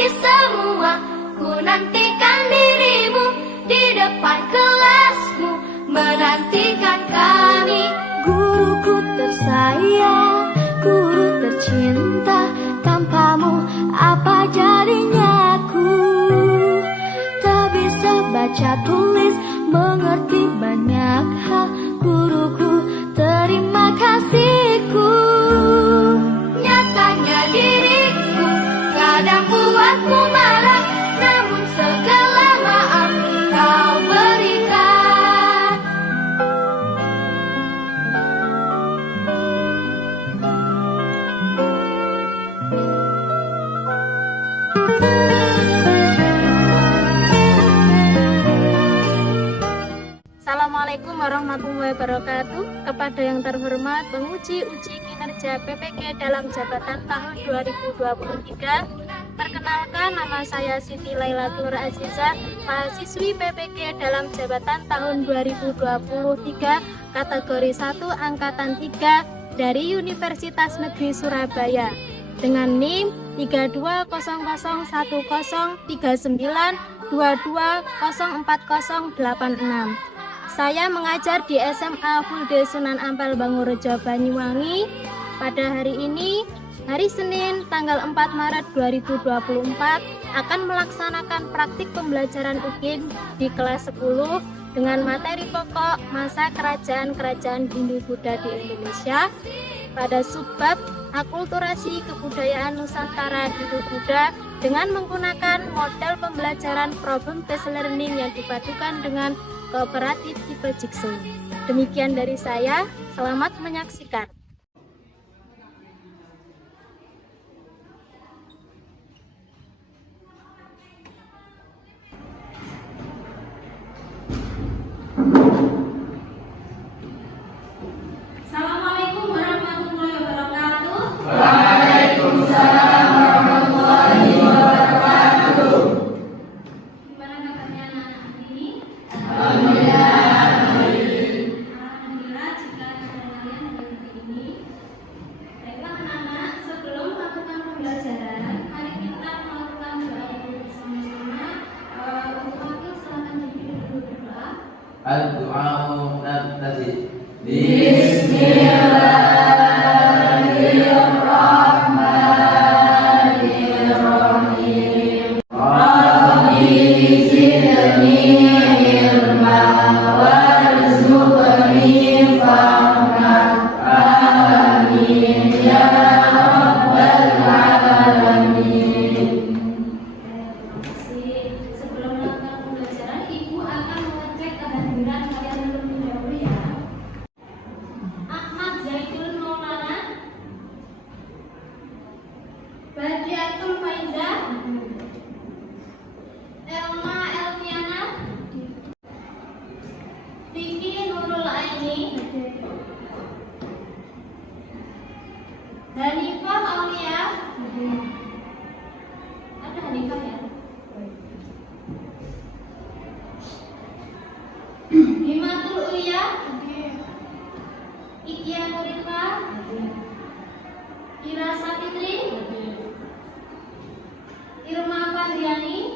pagi semua, ku nantikan dirimu di depan kelasmu, menantikan kami. Guruku tersayang, guru tercinta, tanpamu apa jadinya aku? Tak bisa baca tulis, mengerti banyak hal. Guruku, terima kasihku. Nyatanya diriku kadang buatmu marah, namun segala maaf kau berikan. Assalamualaikum warahmatullahi wabarakatuh. Kepada yang terhormat penguji uji kinerja PPG dalam jabatan tahun 2023, perkenalkan, nama saya Siti Lailatul Aziza, mahasiswi PPG dalam jabatan tahun 2023, kategori 1 angkatan 3 dari Universitas Negeri Surabaya dengan NIM 32001392204086. Saya mengajar di SMA Fulde Sunan Ampel Bangurejo Banyuwangi. Pada hari ini, hari Senin tanggal 4 Maret 2024, akan melaksanakan praktik pembelajaran UKIM di kelas 10 dengan materi pokok masa kerajaan-kerajaan Hindu-Buddha di Indonesia pada subbab akulturasi kebudayaan Nusantara Hindu-Buddha dengan menggunakan model pembelajaran problem based learning yang dipadukan dengan kooperatif tipe Jigsaw. Demikian dari saya, selamat menyaksikan. Assalamualaikum warahmatullahi wabarakatuh. Waalaikumsalam warahmatullahi wabarakatuh. Gimana kabarnya anak-anak ini? Alhamdulillah. Alhamdulillah jika kalian hari ini. Baiklah anak-anak, sebelum melakukan pembelajaran, mari kita melakukan doa dulu bersama-sama. Untuk wakil silakan diri dulu berdoa. Ad-du'a'u nabtadi. Bismillahirrahmanirrahim. Rabbi zidni ilma warzuqni fahma. Amin ya rabbal alamin. Sebelum melakukan pembelajaran, Ibu akan mengecek kehadiran kalian terlebih dahulu ya. Ahmad Zaidul Maulana, Badiatul Faiza, Elma Elviana, Vicky Nurul Aini, Hanifah Aulia. Ada Hanifah ya? Himatul Ulia, Ikia Nurifa, Ira Sapitri, Irma Pandriani,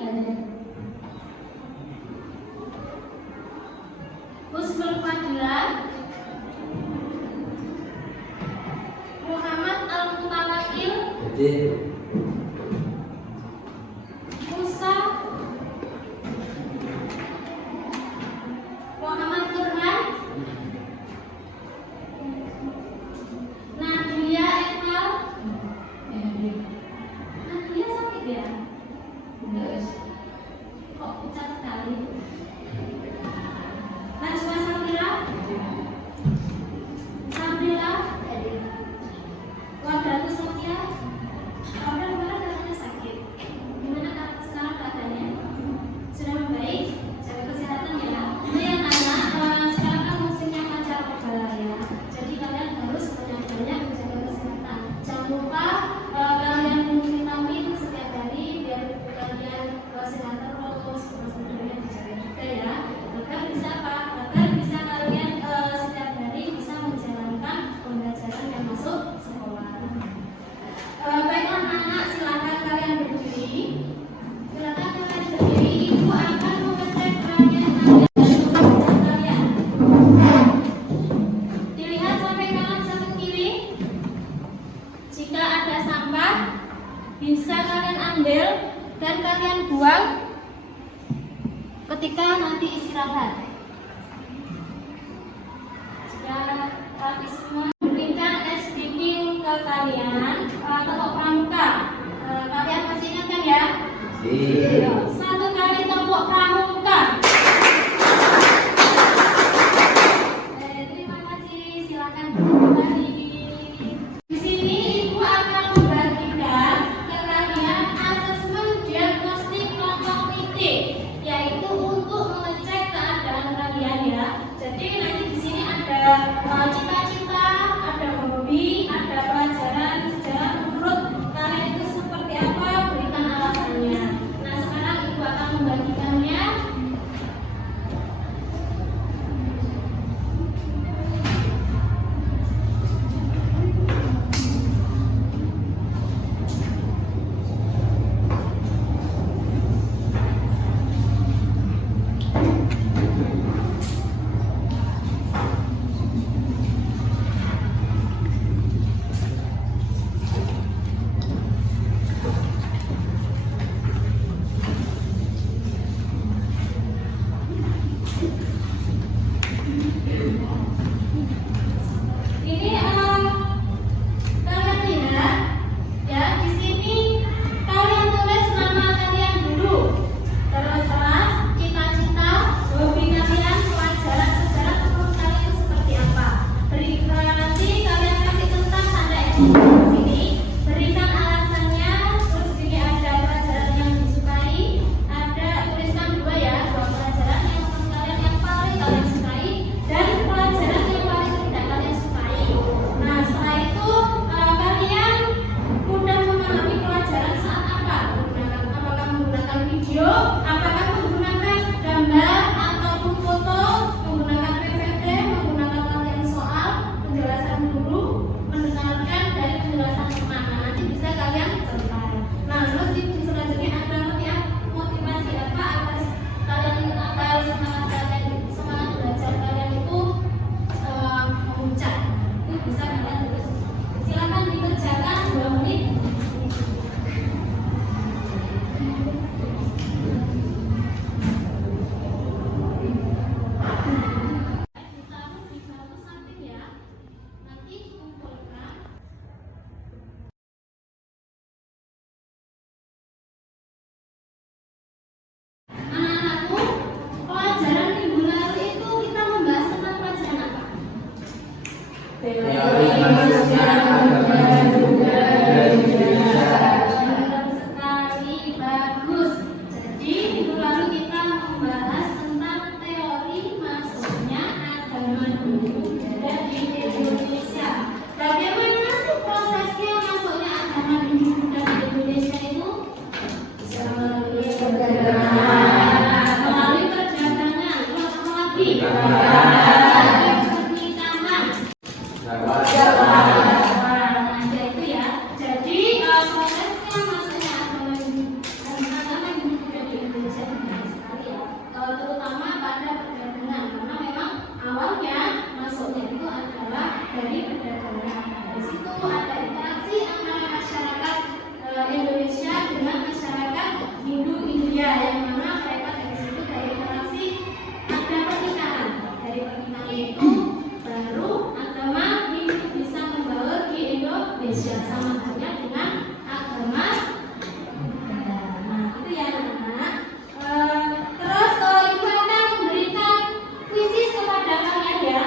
Husnul Fadila, Muhammad Al-Mutawakil, Musa, Muhammad Turhan, Nadia Ekmal. Nadia sakit ya? Kok pucat sekali? Najwa Samira, Samrila, Wadratu Sofia. Wadra kemarin katanya sakit. Gimana sekarang keadaannya? Sudah membaik? Jaga kesehatan ya. Nah yang anak, sekarang kan musimnya pancar obara ya. Jadi kalian harus banyak-banyak menjaga kesehatan. Jangan lupa kalian minum vitamin setiap hari biar kalian sehat terus, terus dijaga juga ya. dan kalian buang ketika nanti istirahat. Jika rapi semua, berikan SPP ke kalian tepuk pramuka. Kalian masih ingat kan ya? Satu kali tepuk pramuka. Terima kasih, silakan kembali. Di sini Ibu akan membagikan ke kalian asesmen diagnostik kognitif, yaitu untuk mengecek keadaan kalian ya. Jadi nanti di sini ada cita-cita, ada hobi, ada pelajaran sejarah. Menurut kalian itu seperti apa? Berikan alasannya. Nah, sekarang Ibu akan membagikannya. Ini kalian lihat ya, di sini kalian tulis nama kalian dulu, terus cita-cita, hobi kalian, pelajaran sejarah menurut kalian itu seperti apa. Nanti kalian kasih tentang tanda di sini, berikan alasannya. Terus di sini ada pelajaran yang disukai, ada tuliskan dua ya, dua pelajaran yang menurut kalian yang paling kalian sukai dan pelajaran yang paling tidak kalian sukai. Nah, setelah itu kalian mudah memahami pelajaran saat apa? Apakah menggunakan video, apakah menggunakan gambar ataupun foto, menggunakan PPT, menggunakan latihan soal, penjelasan guru, mendengarkan dari penjelasan teman. Nah, nanti bisa kalian contohkan. Nah, terus di selanjutnya ada motivasi apa atas kalian, agar semangat belajar kalian itu memuncak. Itu bisa kalian tulis. Silakan dikerjakan 2 menit. Ditaruh di satu samping ya. Nanti kumpulkan. Anak-anakku, pelajaran minggu lalu itu kita membahas tentang pelajaran apa? Teori sejarah agama dan budaya Indonesia. Benar sekali, bagus. Jadi minggu lalu kita membahas tentang teori masuknya agama dan budaya di Indonesia. Bagaimana sih prosesnya masuknya agama dan budaya di Indonesia itu? Melalui perdagangan, terus apa lagi? Pernikahan. Nah, itu ya. Jadi prosesnya masuknya agama dan budaya di Indonesia menarik sekali ya. Terutama pada perdagangan, karena memang awalnya masuknya itu adalah dari perdagangan. Di situ ada interaksi antara masyarakat Indonesia dengan masyarakat Hindu-India, yang mana mereka dari situ dari interaksi ada pernikahan. Dari pernikahan itu baru agama Hindu bisa membaur di Indonesia, sama halnya dengan agama Buddha. Nah, itu ya anak-anak. Terus Ibu akan memberikan kuisis kepada kalian ya.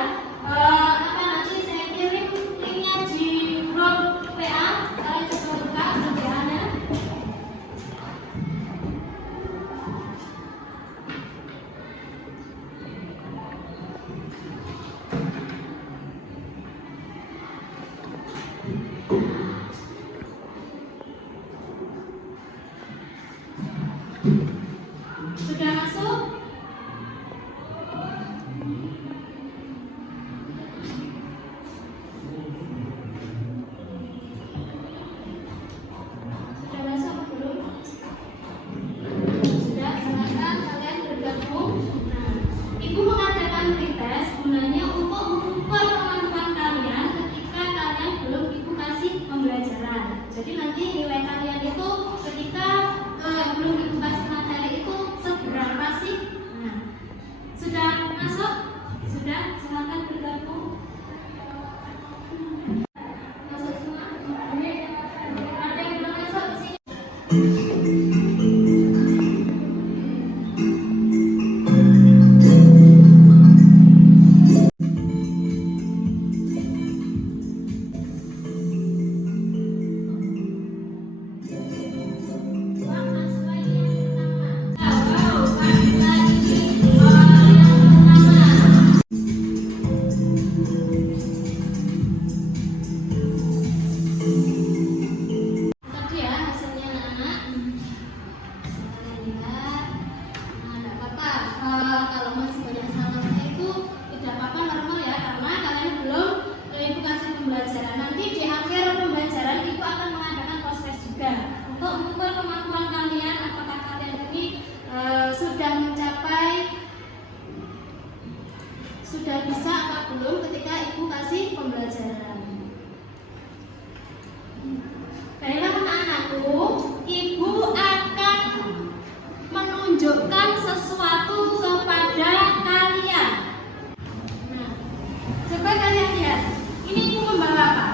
Apa nanti saya kirim linknya di grup WA, kalian coba buka kerjaannya. Sudah masuk? Sudah masuk belum? Sudah, silakan kalian bergabung. Nah, Ibu mengadakan pretest gunanya untuk mengukur kemampuan kalian ketika kalian belum Ibu kasih pembelajaran. Jadi nanti nilai kalian itu ketika belum sudah bisa apa belum ketika ibu kasih pembelajaran. Baiklah anak-anakku, ibu akan menunjukkan sesuatu kepada kalian. Nah, coba kalian lihat, ini ibu membawa apa?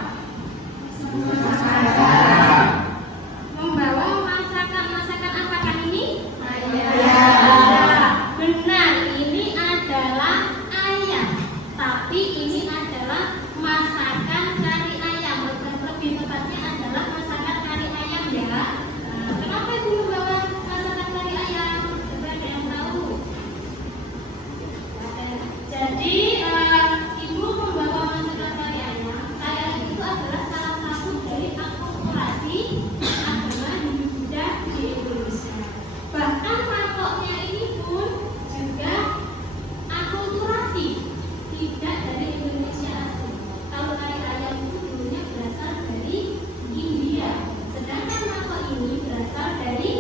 Membawa masakan apakah ini? Ayam. Benar, ini adalah ayam. Tapi ini adalah masakan kari ayam. Lebih tepatnya adalah masakan kari ayam ya. Nah, kenapa ibu membawa masakan kari ayam? Coba ada yang tahu? Jadi ibu membawa masakan kari ayam. Saya itu adalah salah satu dari akulturasi agama Hindu Buddha di Indonesia. Bahkan matoknya ini pun juga akulturasi, tidak dari Indonesia asli. Kalau kari ayam itu dulunya berasal dari India, sedangkan matok ini berasal dari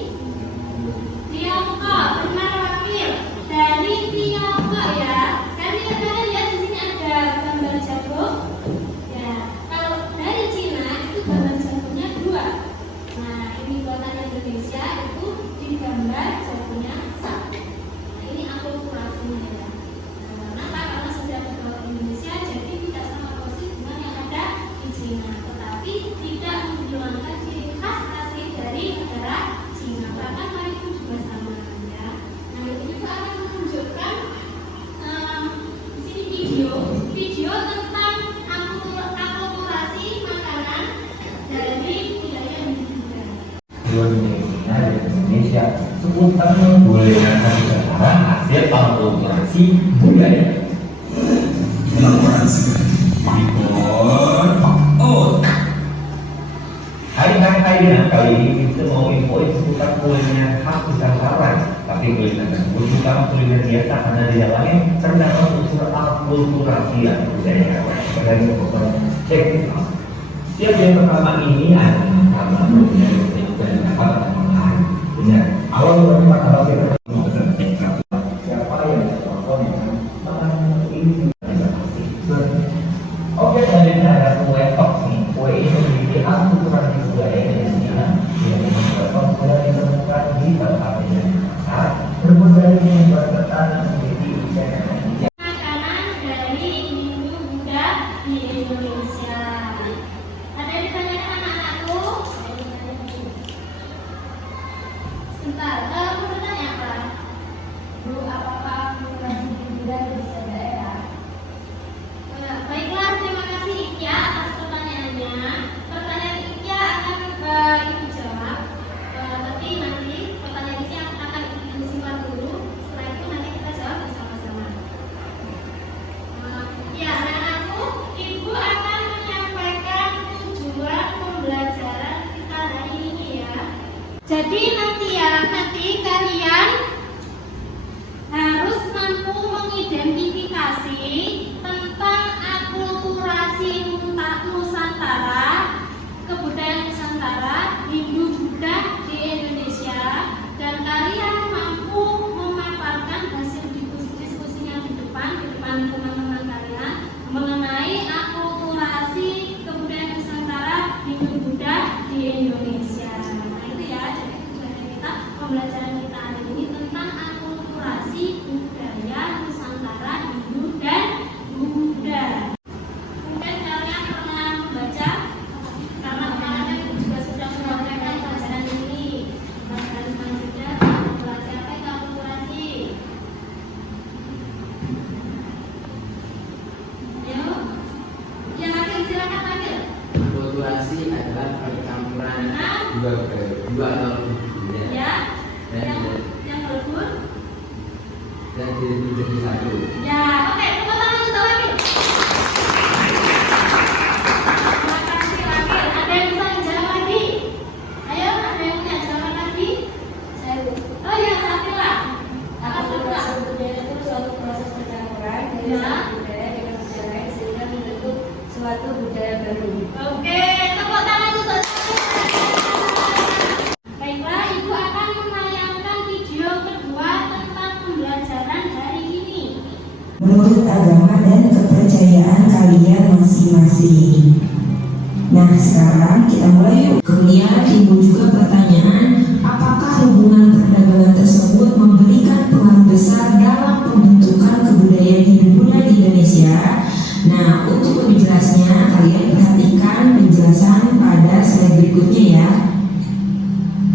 Tiongkok. Benar wakil, dari Tiongkok ya. Kalian lihat di sini ada gambar jagung. Ya, kalau dari Cina itu gambar jagungnya 2. Nah, ini buatan Indonesia itu digambar jagungnya 1. Nah, ini akulturasinya ya. Kenapa? Karena sudah dibawa ke Indonesia, jadi tidak sama persis dengan yang ada di Cina, tetapi tidak menghilangkan ciri khas asli dari negara Cina. Bahkan mereka pun juga sama ya. Nah, ini juga akan menunjukkan di sini video tentang akulturasi makanan dari wilayah Hindia. Indonesia dan Indonesia seputar membolehkan sekarang hasil akulturasi budaya. Hari kali ini kita mau info seputar kuliner khas Nusantara. Tapi kuliner tersebut bukan kuliner biasa karena di dalamnya terdapat unsur akulturasi dan budaya. Dan cek siapa yang pertama ini adalah karena budaya dan dapat mengenai benar. Awal berapa kalau kita siapa yang makan ini oke, selanjutnya ada kue tok nih. Kue ini memiliki akulturasi budaya Indonesia yang membuat kue yang ditemukan di berbagai daerah berbuat dari membuat ketan menjadi ikan. Makanan dari Hindu Buddha di Indonesia. Ada yang ditanyakan anak-anakku? Sebentar, mau bertanya apa? Bu, apakah akulturasi Hindu Buddha di setiap daerah? Baiklah, terima kasih Ikya atas pertanyaannya. Pertanyaan Ikya akan Ibu jawab. Tapi nanti pertanyaan Ikya akan Ibu simpan dulu. Setelah itu nanti kita jawab bersama-sama. Ya, anak-anakku, Ibu akan menyampaikan tujuan pembelajaran kita hari ini ya. Jadi nanti kalian harus mampu mengidentifikasi tentang akulturasi Nusantara, kebudayaan Nusantara, Hindu Buddha di Indonesia, dan kalian mampu memaparkan hasil diskusinya di depan teman-teman kalian mengenai akulturasi kebudayaan Nusantara, Hindu Buddha di Indonesia. Nah itu ya, jadi tujuan kita pembelajaran kita hari ini tentang akulturasi budaya Nusantara, Hindu dan Buddha. Mungkin kalian pernah membaca, karena kalian juga sudah melakukan pelajaran ini. Pelajaran selanjutnya akulturasi, apa itu akulturasi? Ayo, yang akan silakan panggil. Akulturasi adalah percampuran dua atau lebih budaya Ya, yang berbun. dan menjadi satu. Ya, oke, tepuk tangan untuk Wakil. Terima kasih Wakil. Ada yang bisa menjawab lagi? Ayo, ada yang punya jawaban lagi? Oh ya, Sakila. Akulturasi budaya itu suatu proses percampuran dari satu budaya dengan budaya lain sehingga membentuk suatu budaya baru. Oke, tepuk tangan untuk Sakila. Baiklah, Ibu akan menayangkan video kedua menurut agama dan kepercayaan kalian masing-masing. Nah, sekarang kita mulai yuk. Kemudian timbul juga pertanyaan, apakah hubungan perdagangan tersebut memberikan pengaruh besar dalam pembentukan kebudayaan hidup Buddha di Indonesia? Nah, untuk lebih jelasnya, kalian perhatikan penjelasan pada slide berikutnya ya.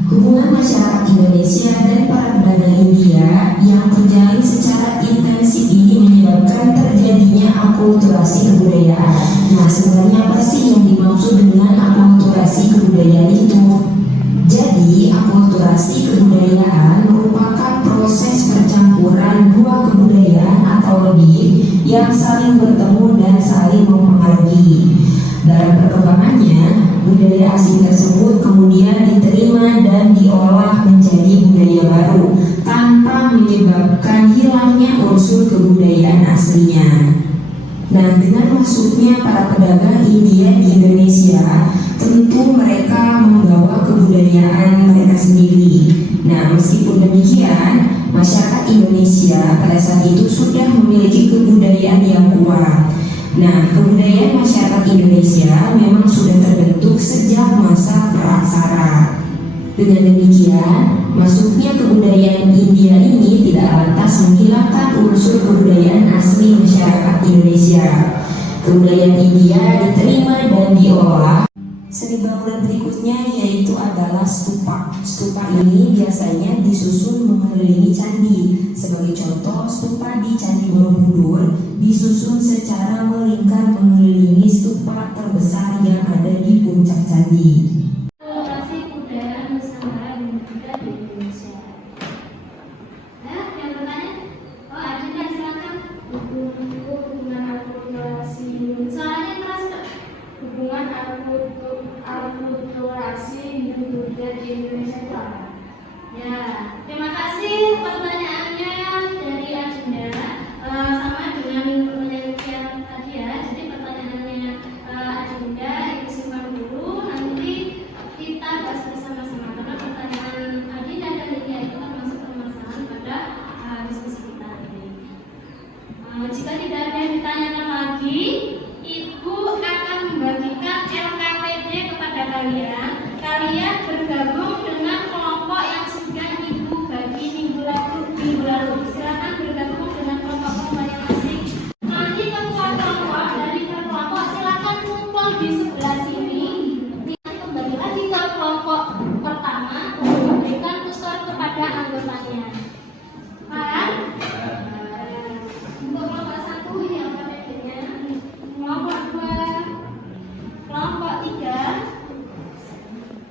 Hubungan masyarakat Indonesia dan para pedagang India yang terjalin secara intensif ini menyebabkan terjadinya akulturasi kebudayaan. Nah, sebenarnya apa sih yang dimaksud dengan akulturasi kebudayaan itu? Jadi, akulturasi kebudayaan merupakan proses percampuran dua kebudayaan atau lebih yang saling bertemu dan saling mempengaruhi. Dalam perkembangannya, budaya asing tersebut kemudian diterima dan diolah menjadi budaya baru tanpa menyebabkan hilangnya unsur kebudayaan aslinya. Nah, dengan masuknya para pedagang India di Indonesia, tentu mereka membawa kebudayaan mereka sendiri. Nah, meskipun demikian, masyarakat Indonesia pada saat itu sudah memiliki kebudayaan yang kuat. Nah, kebudayaan masyarakat Indonesia memang sudah terbentuk sejak masa praaksara. Dengan demikian, masuknya kebudayaan India ini tidak lantas menghilangkan unsur kebudayaan asli masyarakat Indonesia. Kebudayaan India diterima dan diolah. Seni bangunan berikutnya yaitu adalah stupa. Stupa ini biasanya disusun mengelilingi candi. Sebagai contoh, stupa di Candi Borobudur disusun secara melingkar mengelilingi stupa terbesar yang ada di puncak candi. Akulturasi budaya Nusantara dan Buddha di Indonesia. Nah, yang bertanya? Oh, Adinda silakan. Hubungan akulturasi Soalnya keras, Kak. hubungan akulturasi Hindu Buddha di Indonesia itu apa? Ya, terima kasih pertanyaannya dari Adinda. Sama dengan pertanyaan yang tadi ya. Jadi pertanyaannya Adinda itu simpan dulu, nanti kita bahas bersama-sama karena pertanyaan Adinda dan Lydia itu termasuk permasalahan pada diskusi kita ini. Jika tidak ada yang ditanyakan lagi, Ibu akan membagikan LKPD kepada kalian. Kalian bergabung dengan kelompok yang sudah Ibu bagi minggu lalu. Silakan bergabung dengan kelompok-kelompok yang masing. Nanti kelompok dari kelompok silakan kumpul di sebelah sini. Nanti kembali lagi ke kelompok pertama untuk memberikan tutor kepada anggotanya. Paham? Untuk kelompok 1 ini LKPD-nya. Kelompok 2, kelompok 3,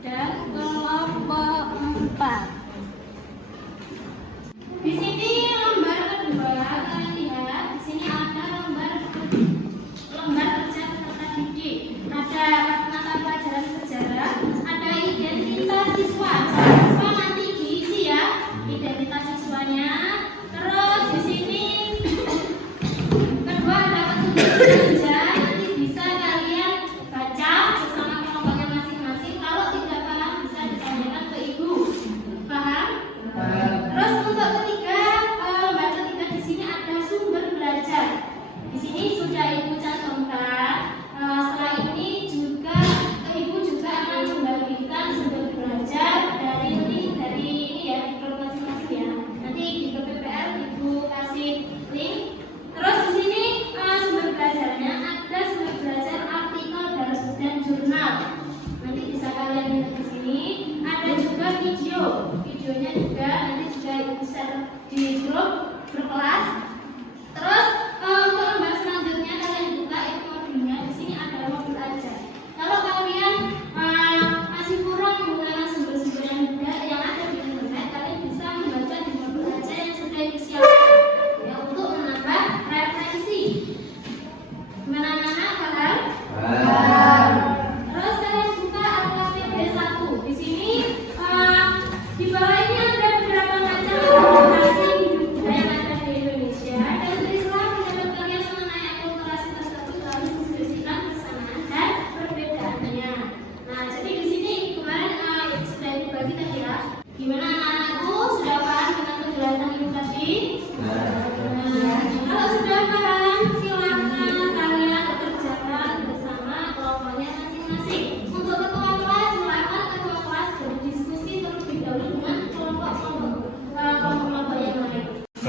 dan kelompok 4. Di sini lembar kedua, kalian lihat di sini ada lembar kerja peserta didik, ada mata pelajaran sejarah, ada identitas siswa. Siswa nanti diisi ya identitas siswanya. Terus di sini kedua ada petunjuk kerja, nanti bisa kalian baca bersama kelompoknya masing-masing. Kalau tidak paham bisa ditanyakan ke ibu. Paham? Terus untuk ketiga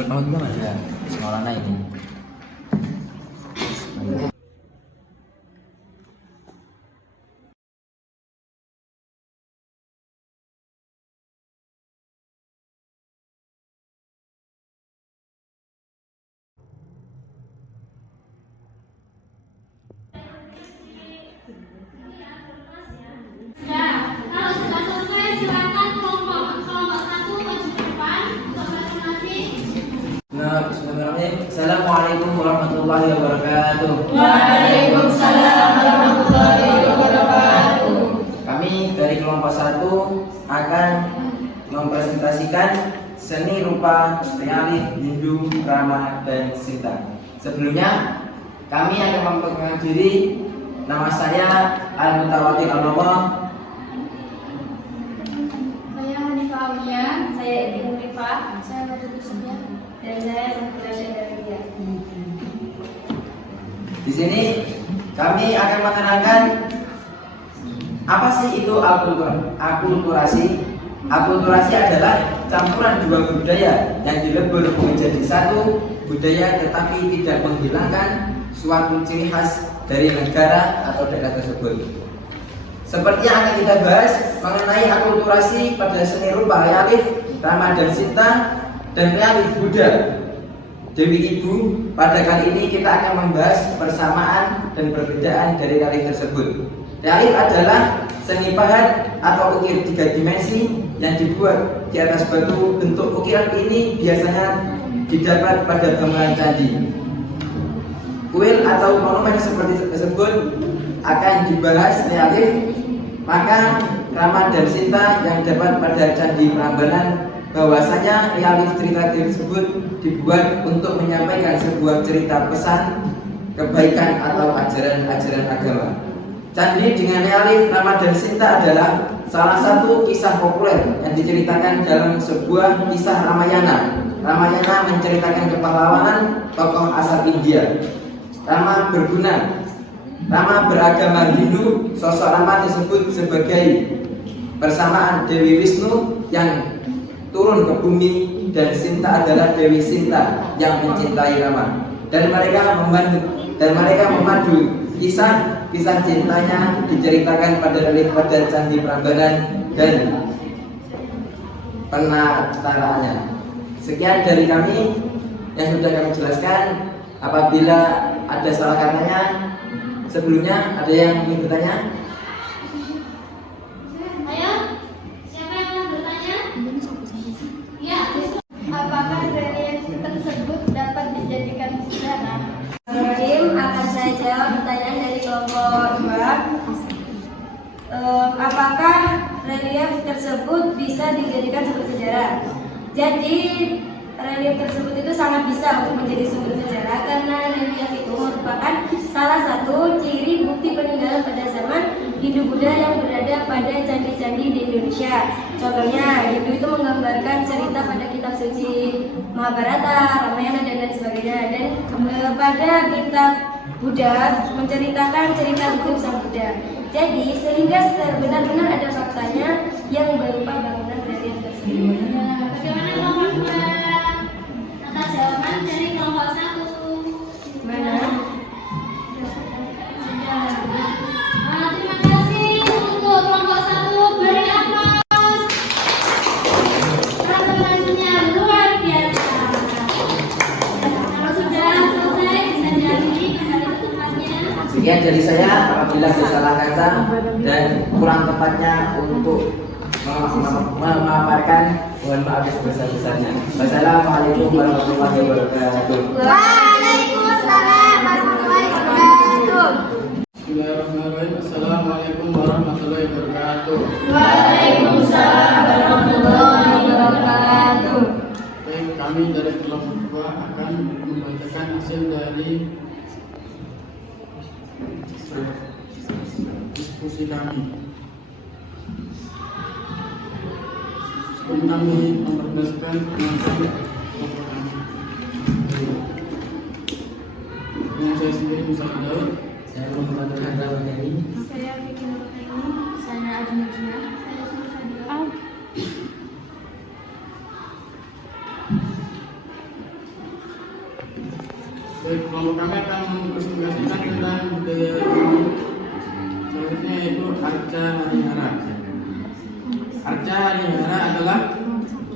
Oh gimana ya? Sekolahnya ini. Ya, kalau sudah selesai silakan kelompok satu maju ke depan untuk presentasi. Nah, bismillahirrahmanirrahim. Assalamualaikum warahmatullahi wabarakatuh. Waalaikumsalam warahmatullahi wabarakatuh. Kami dari kelompok 1 akan mempresentasikan seni rupa relief Hindu, Rama, dan Sita. Sebelumnya, kami akan memperkenalkan diri. Nama saya Al-Mutawakil Allah. Saya Hanifah Aulia, saya Ibu Rifah, saya Madudu Subyah, dan saya Safira Syahdaria. Di sini kami akan menerangkan apa sih itu akulturasi. Akulturasi adalah campuran dua budaya yang dilebur menjadi satu budaya tetapi tidak menghilangkan suatu ciri khas dari negara atau daerah tersebut. Seperti yang akan kita bahas mengenai akulturasi pada seni rupa relief Rama dan Sinta dan relief Buddha Dewi Ibu. Pada kali ini kita akan membahas persamaan dan perbedaan dari relief tersebut. Relief adalah seni pahat atau ukir 3 dimensi yang dibuat di atas batu. Bentuk ukiran ini biasanya didapat pada bangunan candi. Kuil atau monumen seperti tersebut akan dibahas relief. Maka Rama dan Sinta yang dapat pada Candi Prambanan, bahwasanya relief cerita tersebut dibuat untuk menyampaikan sebuah cerita pesan kebaikan atau ajaran-ajaran agama. Candi dengan relief Rama dan Sinta adalah salah satu kisah populer yang diceritakan dalam sebuah kisah Ramayana. Ramayana menceritakan kepahlawanan tokoh asal India. Rama berguna. Rama beragama Hindu. Sosok Rama disebut sebagai persamaan Dewi Wisnu yang turun ke bumi, dan Sinta adalah Dewi Sinta yang mencintai Rama. Dan mereka memadu kisah cintanya diceritakan pada relief pada Candi Prambanan dan penataraannya. Sekian dari kami yang sudah kami jelaskan. Apabila ada salah katanya sebelumnya, ada yang ingin bertanya? Ayo, siapa yang mau bertanya? Ya, Apakah relief tersebut dapat dijadikan sejarah? Akan saya jawab pertanyaan dari kelompok 2. Apakah relief tersebut bisa dijadikan sumber sejarah? Jadi relief tersebut itu sangat bisa untuk menjadi sumber sejarah karena relief itu merupakan salah satu ciri bukti peninggalan pada zaman Hindu-Buddha yang berada pada candi-candi di Indonesia. Contohnya, Hindu itu menggambarkan cerita pada kitab suci Mahabharata, Ramayana, dan lain sebagainya. Dan pada kitab Buddha menceritakan cerita hidup sang Buddha. Jadi, sehingga benar-benar ada faktanya yang berupa bangunan relief tersebut. bagaimana kelompok 2? Atas jawaban dari kelompok 1. Mana? Terima kasih untuk kelompok 1. Beri aplaus. Presentasinya luar biasa. Kalau sudah selesai bisa diakhiri kembali ke tempatnya. Sekian dari saya. Apabila ada salah kata dan kurang tepatnya untuk memaparkan, mohon maaf sebesar-besarnya. Wassalamualaikum warahmatullahi wabarakatuh. Waalaikumsalam warahmatullahi wabarakatuh. Bismillahirrahmanirrahim. Assalamualaikum warahmatullahi wabarakatuh. Waalaikumsalam warahmatullahi wabarakatuh. Baik, kami dari kelompok 2 akan membacakan hasil dari diskusi kami. Sebelum kami memperkenalkan penonton kelompok kami. Dengan saya sendiri Musa Daud. Saya Muhammad Handrawani. Saya Vicky Nurtaini. Saya Adi Najma. Saya Sulfadila. Kelompok kami akan mempresentasikan tentang budaya Hindu. Selanjutnya yaitu Arca Harihara. Arca Harihara adalah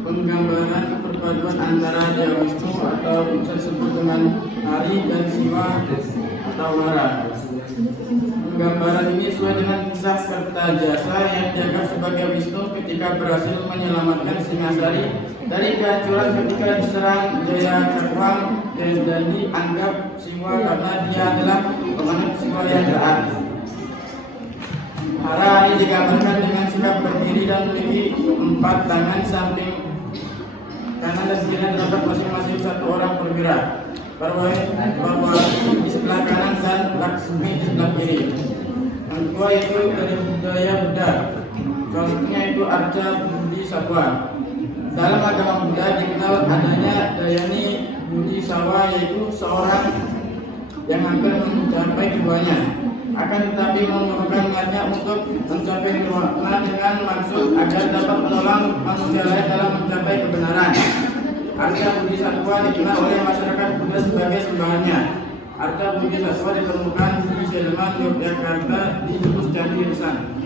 penggambaran perpaduan antara Dewa Wisnu atau bisa disebut dengan Hari dan Siwa atau Wara. Penggambaran ini sesuai dengan kisah Kertajasa yang dianggap sebagai Wisnu ketika berhasil menyelamatkan Singasari dari kehancuran ketika diserang Jaya Cakwang, dan dianggap Siwa karena dia adalah pemanut Siwa yang jahat. Hara ini digambarkan dengan sikap berdiri dan memiliki 4 tangan samping kanan dan kiri terdapat masing-masing 1 orang bergerak. Parwati di sebelah kanan dan Laksmi di sebelah kiri. Yang kedua itu dari budaya Buddha. Contohnya itu Arca Budi Satwa. Dalam agama Buddha dikenal adanya Dayani Budi Sawa, yaitu seorang yang hampir mencapai keduanya, akan tetapi memerlukan niatnya untuk mencapai nirwana dengan maksud agar dapat menolong manusia lain dalam mencapai kebenaran. Arca Budi Satwa dikenal oleh masyarakat Buddha sebagai sembahannya. Arca Budi Satwa ditemukan di Sleman, Yogyakarta di Lubus Candi Resan.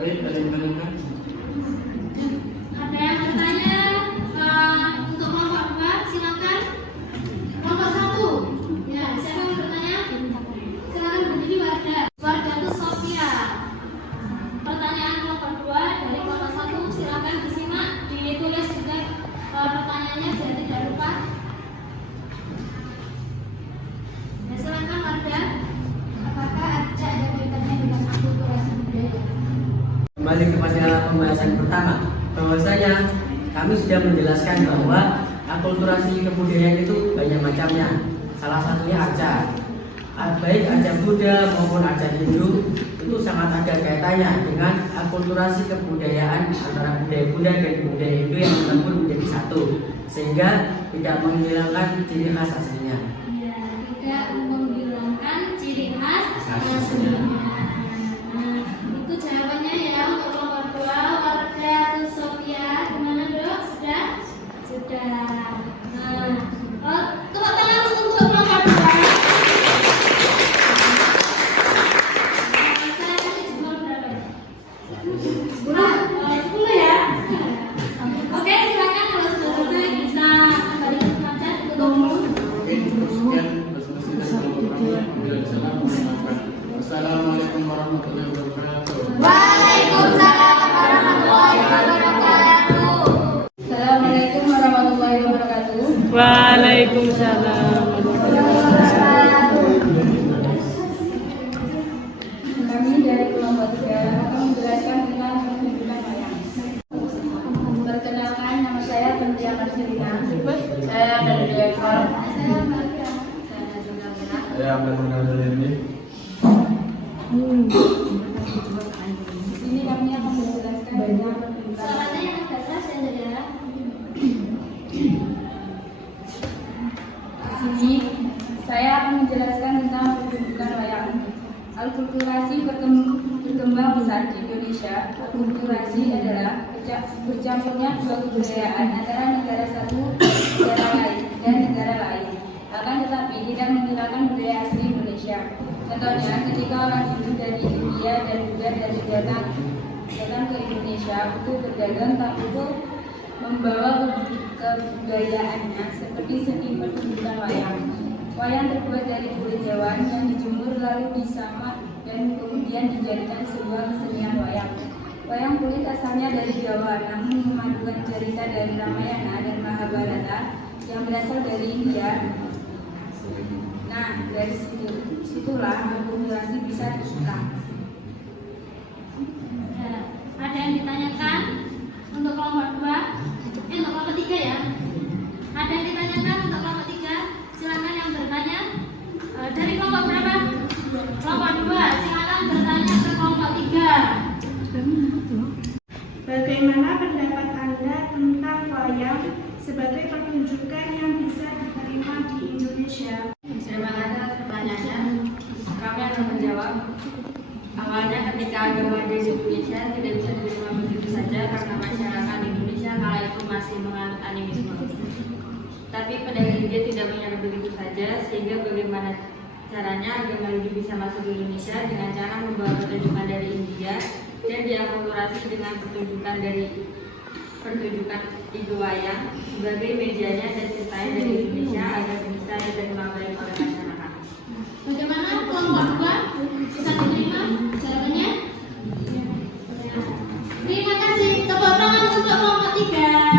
Baik, ada yang bertanya? Ada yang bertanya untuk kelompok 2, silakan. Kelompok 1. Ya, siapa yang bertanya? Silakan berdiri warga. Warga itu Sofia. Pertanyaan kelompok 2 dari kelompok 1, silakan disimak, ditulis juga pertanyaannya biar tidak lupa. Ya, silakan warga. Apakah Arca ada kaitannya dengan akulturasi budaya? Kembali kepada pembahasan pertama, bahwasanya kami sudah menjelaskan bahwa akulturasi kebudayaan itu banyak macamnya. Salah satunya arca. Baik arca Buddha maupun arca Hindu itu sangat ada kaitannya dengan akulturasi kebudayaan antara budaya Buddha dan budaya Hindu yang bertemu menjadi satu, sehingga tidak menghilangkan ciri khas aslinya. Ya, tidak menghilangkan ciri khas aslinya. Nah, itu jawabannya ya untuk kelompok 2, warga Sofia. Gimana dok? Sudah. Nah, tepuk tangan untuk kelompok 2. Saya kasih jumlah berapa ya? 10 ya? Oke, silakan kalau sudah selesai bisa kembali ke tempat untuk umum. Oke, sekian presentasi dari kelompok kami. Wabillahi salam. Wassalamualaikum warahmatullahi wabarakatuh. Waalaikumsalam warahmatullahi wabarakatuh. Assalamualaikum warahmatullahi wabarakatuh. Waalaikumsalam. Kami dari kelompok 3 akan menjelaskan tentang pertunjukan wayang. Perkenalkan, nama saya Pentia Marcelina. Saya dari Dekor. Saya akan mengajar ini. Di sini kami akan menjelaskan tentang pertunjukan. Suaranya yang batas ya, saudara. Di sini saya akan menjelaskan tentang pertunjukan wayang. Akulturasi berkembang besar di Indonesia. Akulturasi adalah bercampurnya 2 kebudayaan antara negara satu dan negara lain. Akan tetapi tidak menghilangkan budaya asli Indonesia. Contohnya, ketika orang Hindu dari India dan Buddha dari datang ke Indonesia untuk berdagang, tak itu membawa kebudayaannya seperti seni pertunjukan wayang. Wayang terbuat dari kulit hewan yang dijemur lalu disamak dan kemudian dijadikan sebuah kesenian wayang. Wayang kulit asalnya dari Jawa, namun memadukan cerita dari Ramayana dan Mahabharata yang berasal dari India. Nah, dari situlah akulturasi bisa tercipta. Ya, ada yang ditanyakan untuk kelompok 2? Untuk kelompok 3 ya? Ada yang ditanyakan untuk kelompok 3? Silakan yang bertanya. Dari kelompok berapa? Kelompok 2. Silakan bertanya ke kelompok 3. Bagaimana pendapat Anda tentang wayang sebagai pertunjukan yang bisa diterima di Indonesia? Terima kasih atas pertanyaannya. Kami akan menjawab. Awalnya ketika agama di Indonesia tidak bisa diterima begitu saja karena masyarakat Indonesia kala itu masih menganut animisme. Tapi pedagang India tidak menyerah begitu saja, sehingga bagaimana caranya agama Hindu bisa masuk ke Indonesia dengan cara membawa pertunjukan dari India dan diakulturasi dengan pertunjukan Ibu Wayang sebagai medianya dan ceritanya dari Indonesia agar bisa diterima baik oleh masyarakat. Bagaimana kelompok 2 bisa diterima jawabannya? Terima kasih. Tepuk tangan untuk kelompok 3.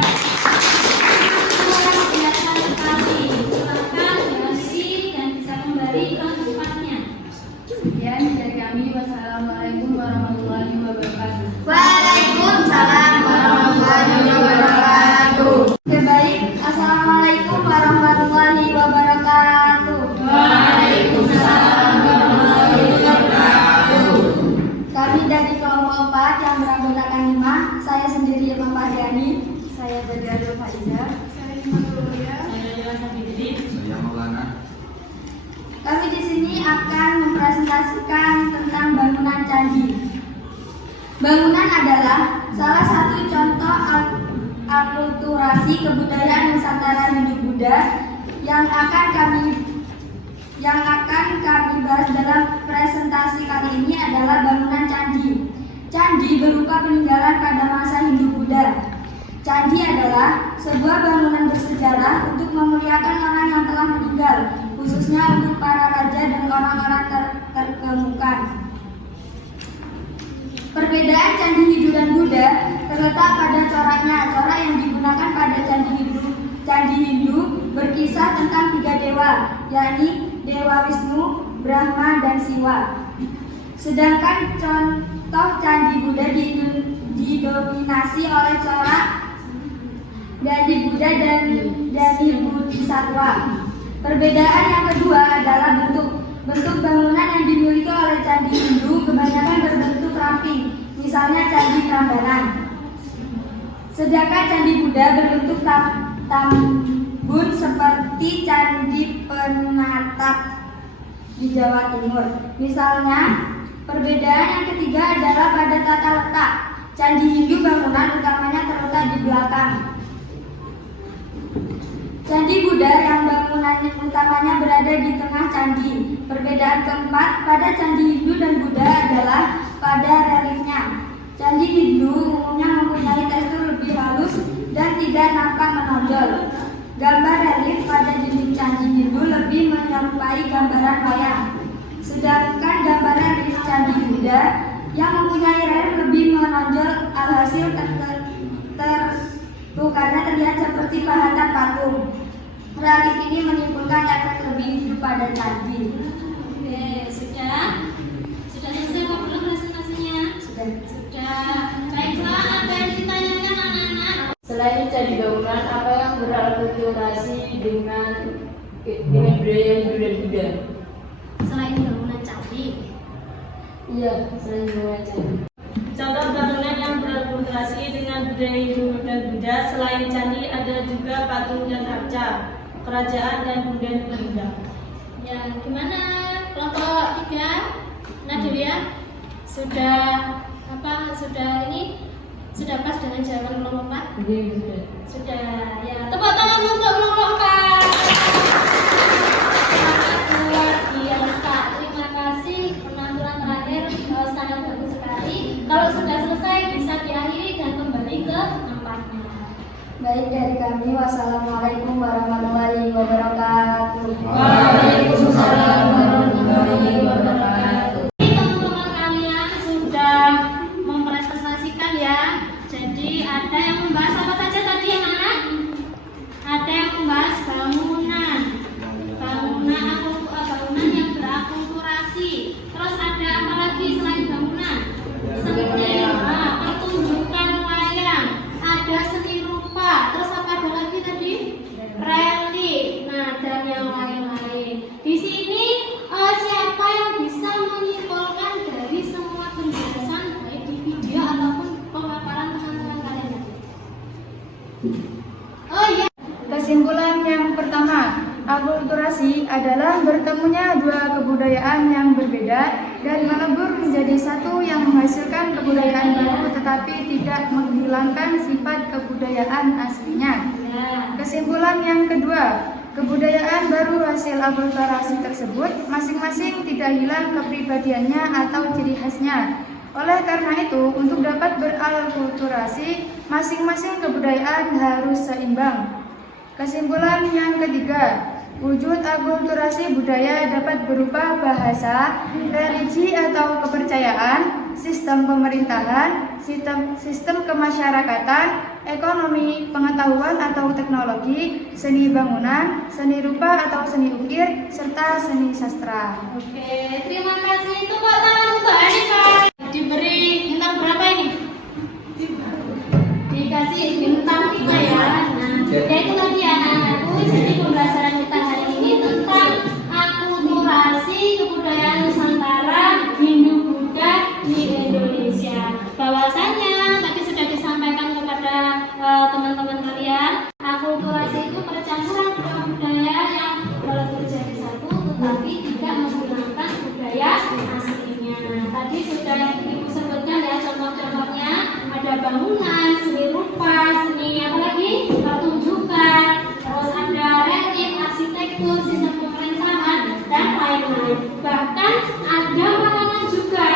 Sekian dari kami. Wassalamualaikum warahmatullahi wabarakatuh. Waalaikumsalam warahmatullahi wabarakatuh. Baik, assalamualaikum warahmatullahi wabarakatuh. Waalaikumsalam warahmatullahi wabarakatuh. Kami dari kelompok 4 yang beranggotakan 5. Saya sendiri Irma Fahriani. Saya Badrianul Faiza. Saya Imanul Mulia. Saya Maulana. Kami di sini akan mempresentasikan tentang bangunan candi. Bangunan adalah salah satu contoh akulturasi kebudayaan Nusantara Hindu-Buddha yang akan kami bahas dalam presentasi kali ini adalah bangunan candi. Candi berupa peninggalan pada masa Hindu-Buddha. Candi adalah sebuah bangunan bersejarah untuk memuliakan orang yang telah meninggal, khususnya untuk para raja dan orang-orang terkemuka. Perbedaan candi Hindu dan Buddha terletak pada coraknya. Corak yang digunakan pada candi Hindu berkisah tentang 3 dewa, yakni Dewa Wisnu, Brahma, dan Siwa. Sedangkan contoh candi Buddha didominasi oleh corak dari Buddha dan dari Bodhisattva. Perbedaan yang kedua adalah bentuk. Bentuk bangunan yang dimiliki oleh candi Hindu kebanyakan berbentuk ramping, misalnya candi Prambanan. Sedangkan candi Buddha berbentuk tambun seperti candi Penatap di Jawa Timur. Misalnya, perbedaan yang ketiga adalah pada tata letak. Candi Hindu bangunan utamanya terletak di belakang. Candi Buddha yang bangunan utamanya berada di tengah candi. Perbedaan keempat pada candi Hindu dan Buddha adalah pada reliefnya. Candi Hindu umumnya mempunyai tekstur lebih halus dan tidak nampak menonjol. Gambar relief pada dinding candi Hindu lebih menyerupai gambaran wayang. Sedangkan gambar relief candi Buddha yang mempunyai relief lebih menonjol, alhasil bukannya terlihat seperti pahatan patung. Relief ini menimbulkan efek lebih hidup pada candi. Oke, sudah selesai Pak belum presentasinya? Sudah. Baiklah, apa yang ditanyakan anak-anak? Selain candi bangunan, apa yang berakulturasi dengan budaya Hindu dan Buddha? Selain bangunan candi. Iya, selain bangunan candi. Contoh bangunan yang berakulturasi dengan budaya Hindu dan Buddha selain candi ada juga patung dan arca, kerajaan dan budaya Buddha. Ya, gimana kelompok 3? Nadia sudah pas dengan jawaban kelompok 4? Iya, Sudah. Ya, tepuk tangan untuk kelompok 4. Luar biasa. Terima kasih. Penampilan terakhir sangat bagus sekali. Kalau sudah selesai bisa diakhiri dan kembali ke tempatnya. Baik, dari kami, wassalamualaikum warahmatullahi wabarakatuh. Waalaikumsalam warahmatullahi wabarakatuh. Teman-teman kalian sudah mempresentasikan ya. Jadi ada yang membahas apa saja tadi anak-anak? Ada yang membahas bangunan yang berakulturasi. Terus ada apa lagi selain bangunan? Seni, pertunjukan wayang, ada seni rupa. Terus apa ada lagi tadi? Relief. Nah, dan yang lain-lain. Di sini siapa yang bisa menyimpulkan dari semua penjelasan baik di video ataupun pemaparan teman-teman kalian? Oh iya. Kesimpulan yang pertama, akulturasi adalah bertemunya dua kebudayaan yang berbeda dan melebur menjadi satu yang menghasilkan kebudayaan baru tetapi tidak menghilang menghilangkan sifat kebudayaan aslinya. Kesimpulan yang kedua, kebudayaan baru hasil akulturasi tersebut masing-masing tidak hilang kepribadiannya atau ciri khasnya. Oleh karena itu, untuk dapat berakulturasi, masing-masing kebudayaan harus seimbang. Kesimpulan yang ketiga, wujud akulturasi budaya dapat berupa bahasa, religi atau kepercayaan, sistem pemerintahan, sistem kemasyarakatan, ekonomi, pengetahuan atau teknologi, seni bangunan, seni rupa atau seni ukir, serta seni sastra. Oke, terima kasih. Tepuk tangan untuk Anissa. Diberi bintang berapa ini? Dikasih bintang 5 ya. Ya itu tadi anak-anakku. Jadi pembelajaran kita hari ini tentang akulturasi kebudayaan Nusantara Hindu-Buddha di Indonesia. Bahwasanya tadi sudah disampaikan kepada teman-teman kalian, akulturasi itu percampuran dua budaya yang walaupun jadi satu tetapi tidak menggunakan budaya aslinya. Tadi sudah Ibu sebutkan ya contoh-contohnya, ada bangunan, seni rupa, seni apa lagi? Pertunjukan, terus ada relief, arsitektur, sistem pemerintahan dan lain-lain. Bahkan ada makanan juga.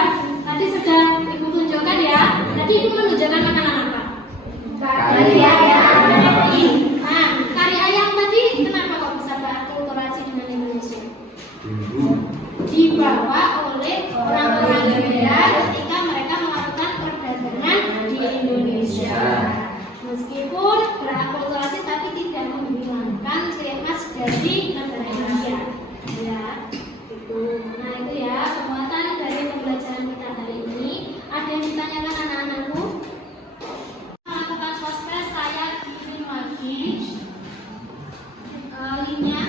Tadi sudah Ibu tunjukkan ya. Tadi Ibu menunjukkan makanan apa? Kari ayam. Nah, kari ayam tadi kenapa kok bisa berakulturasi dengan Indonesia? Dibawa oleh orang-orang India ketika mereka melakukan perdagangan di Indonesia. Meskipun berakulturasi tapi tidak menghilangkan ciri khas dari negara Indonesia. Ya, itu. Nah itu ya penguatan dari pembelajaran kita hari ini. Ada yang ditanyakan anak-anakku? Melakukan poster saya kirim lagi linknya.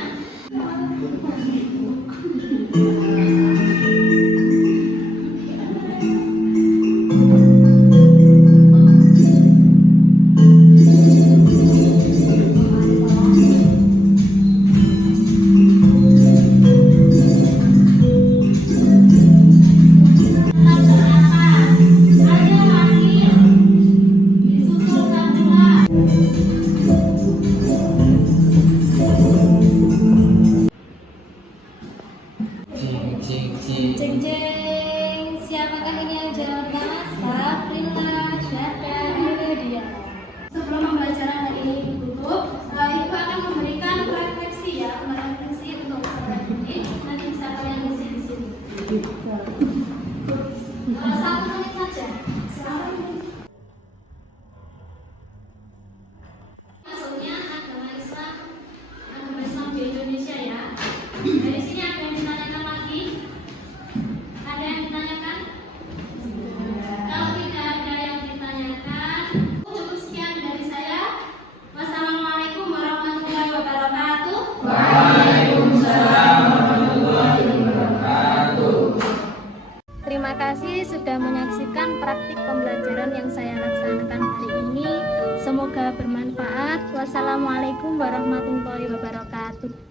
Jeng jeng, siapakah ini yang jawab pertama? Sabrina, Syada, Media. Sebelum pembelajaran hari ini ditutup, Ibu akan memberikan refleksi ya, refleksi untuk peserta ini. Nanti bisa kalian isi di sini. 1 menit saja. Maksudnya agama Islam di Indonesia ya. Dari sini ada yang ditanyakan lagi? Ada yang ditanyakan? Kalau tidak ada yang ditanyakan, cukup sekian dari saya. Wassalamualaikum warahmatullahi wabarakatuh. Waalaikumsalam warahmatullahi wabarakatuh. Terima kasih sudah menyaksikan praktik pembelajaran yang saya laksanakan hari ini. Semoga bermanfaat. Wassalamualaikum warahmatullahi wabarakatuh.